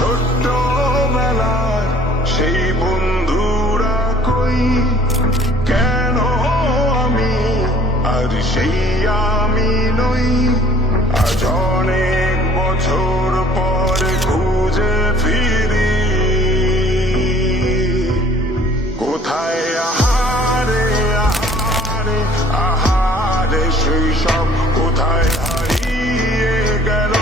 ছোট্ট বেলার সেই বন্ধুরা কই, কেন আমি আর সেই আমি নই। আজ অনেক বছর পর খুঁজে ফিরি, কোথায় আহারে আহারে আহারে শৈশব, কোথায় হারিয়ে গেল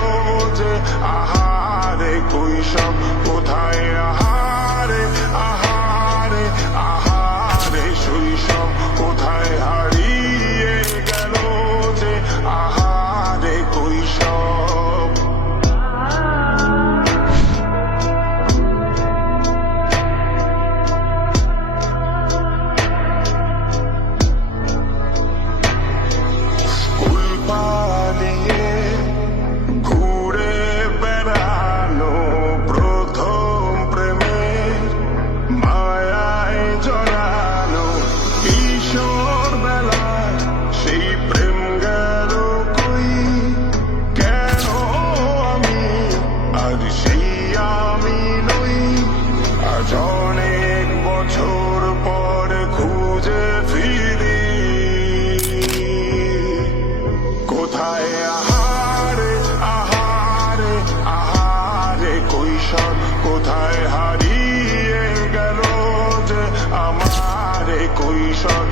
যে আহারে কৈশব, কোথায় আহারে আহারে আহারে শৈশব, কোথায় হারিয়ে গেল যে আহারে কৈশব। স্কুল পালিয়ে ঘুরে বেড়ানো প্রথম প্রেমের মায়ায় জড়ানো, কিশোর বেলার সেই প্রেম গেল কই, কেন আমি আর সেই আমি নই। আজ অনেক বছর পর খুঁজে ফিরি, কোথায় আহারে আহারে আহারে কৈশোর, কোথায় হারিয়ে গেল যে আমারে কৈশোর,